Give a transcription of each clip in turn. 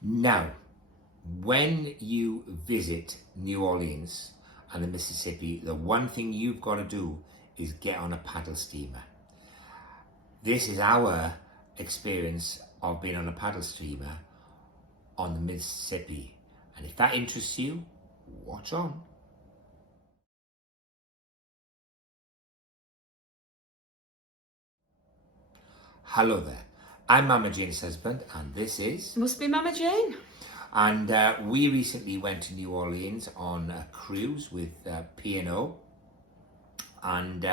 Now, when you visit New Orleans and the Mississippi, the one thing you've got to do is get on a paddle steamer. This is our experience of being on a paddle steamer on the Mississippi. And if that interests you, watch on. Hello there, I'm Mama Jane's husband and this is... Must be Mama Jane. And we recently went to New Orleans on a cruise with P&O. And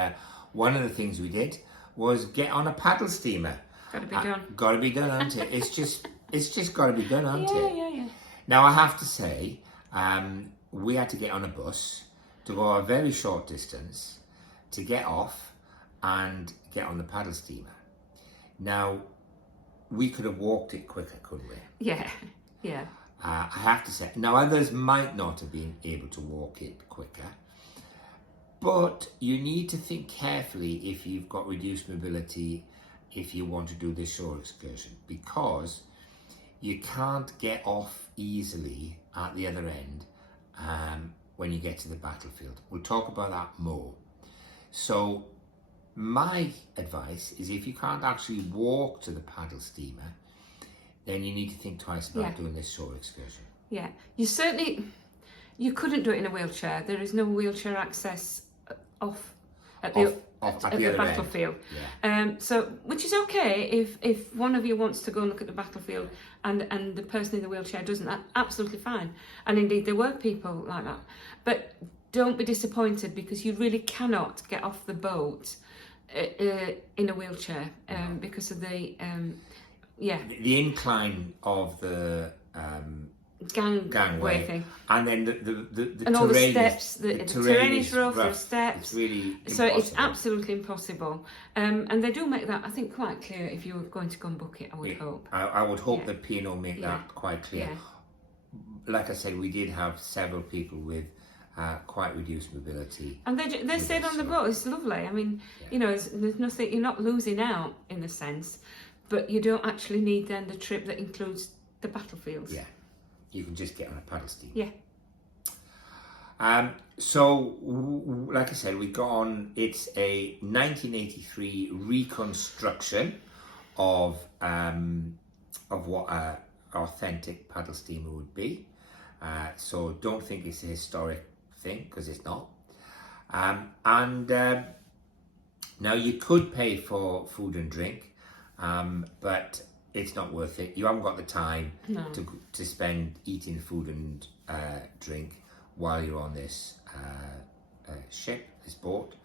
one of the things we did was get on a paddle steamer. Gotta be done. Gotta be done, hasn't it? It's just gotta be done, hasn't it? Yeah. Now I have to say, we had to get on a bus to go a very short distance to get off and get on the paddle steamer. Now, we could have walked it quicker, couldn't we? Yeah. I have to say, now others might not have been able to walk it quicker, but you need to think carefully if you've got reduced mobility, if you want to do this shore excursion, because you can't get off easily at the other end when you get to the battlefield. We'll talk about that more. So my advice is if you can't actually walk to the paddle steamer, then you need to think twice about doing this shore excursion. Yeah, you couldn't do it in a wheelchair. There is no wheelchair access off at the battlefield. Yeah. So, which is okay if one of you wants to go and look at the battlefield and the person in the wheelchair doesn't, that's absolutely fine. And indeed, there were people like that. But don't be disappointed because you really cannot get off the boat in a wheelchair because of the incline of the gangway thing, and then the and all the steps. The terrain is rough. rough. There's steps. It's really so impossible. it's absolutely impossible. And they do make that, I think, quite clear if you were going to go and book it. I would hope. I would hope that P&O make that quite clear. Yeah. Like I said, we did have several people with quite reduced mobility, and they stayed on the boat. It's lovely. I mean, you know, there's nothing. You're not losing out in a sense, but you don't actually need then the trip that includes the battlefields. Yeah, you can just get on a paddle steamer. Yeah. So, like I said, we got on. It's a 1983 reconstruction of what an authentic paddle steamer would be. So don't think it's a historic thing, because it's not. Now you could pay for food and drink, but it's not worth it. You haven't got the time to spend eating food and drink while you're on this ship, this boat.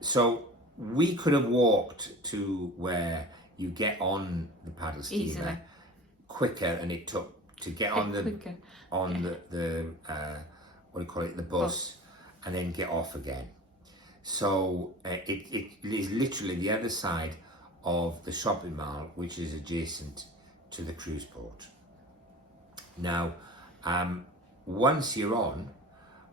So we could have walked to where you get on the paddle steamer easily, quicker than it took to get on the what do you call it, the bus, and then get off again. So it is literally the other side of the shopping mall, which is adjacent to the cruise port. Now, once you're on,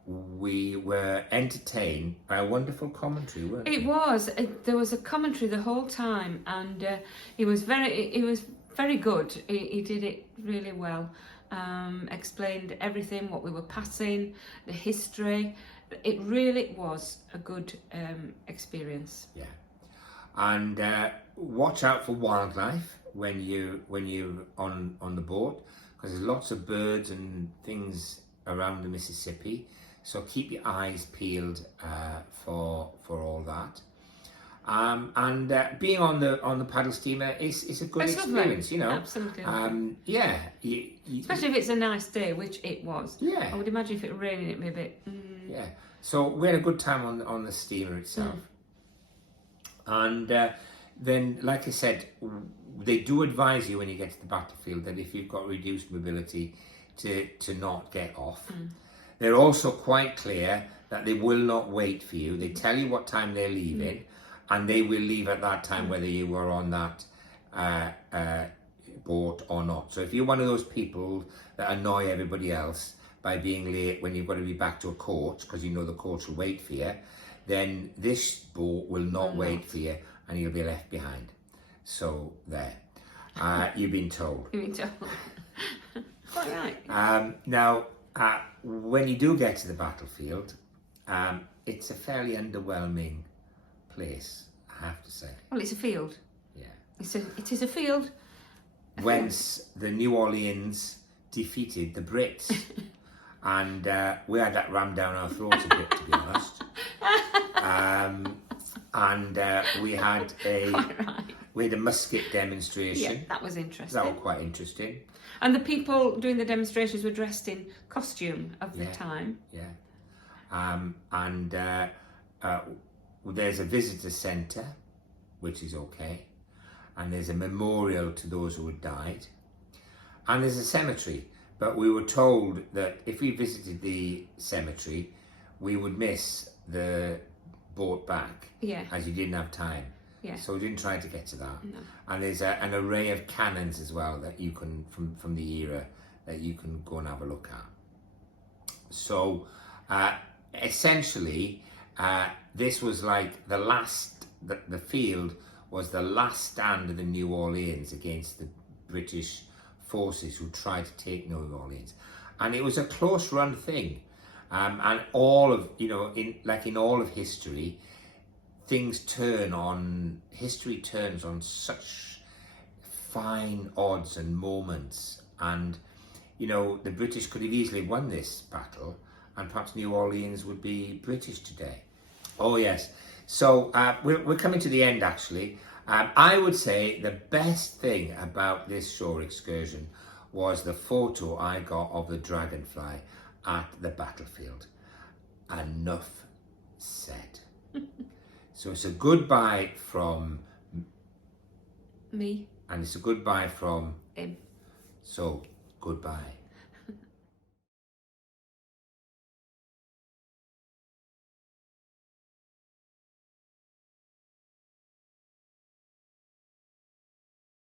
we were entertained by a wonderful commentary, weren't we? It was. There was a commentary the whole time, and it was very good. He did it really well. Explained everything, what we were passing, the history. It really was a good experience. Yeah, and watch out for wildlife when you're on the boat, because there's lots of birds and things around the Mississippi. So keep your eyes peeled for all that. And being on the paddle steamer is a good experience, you know. Absolutely. Yeah. Especially if it's a nice day, which it was. Yeah. I would imagine if it were raining, it'd be a bit. Yeah. So we had a good time on the steamer itself. And then, like I said, they do advise you when you get to the battlefield that if you've got reduced mobility to not get off. They're also quite clear that they will not wait for you. They tell you what time they're leaving, and they will leave at that time whether you were on that boat or not. So if you're one of those people that annoy everybody else by being late when you've got to be back to a coach because you know the coach will wait for you, then this boat will not wait for you and you'll be left behind. So there. You've been told. You've been told. quite right. Now, when you do get to the battlefield, it's a fairly underwhelming place, I have to say. Well, it's a field. Yeah. It is a field. Whence the New Orleans defeated the Brits. And we had that rammed down our throats a bit, to be honest. And we had a musket demonstration. Yeah, that was interesting. That was quite interesting. And the people doing the demonstrations were dressed in costume of the time. Yeah. And there's a visitor centre, which is okay. And there's a memorial to those who had died. And there's a cemetery. But we were told that if we visited the cemetery, we would miss the boat back, as you didn't have time. Yeah. So we didn't try to get to that. No. And there's an array of cannons as well that you can, from the era, that you can go and have a look at. So essentially, this was like the last, the field was the last stand of the New Orleans against the British forces who tried to take New Orleans, and it was a close run thing, and all of in all of history, history turns on such fine odds and moments, and the British could have easily won this battle, and perhaps New Orleans would be British today. Oh yes, so we're coming to the end actually. I would say the best thing about this shore excursion was the photo I got of the dragonfly at the battlefield. Enough said. So it's a goodbye from me. And it's a goodbye from him. So, goodbye.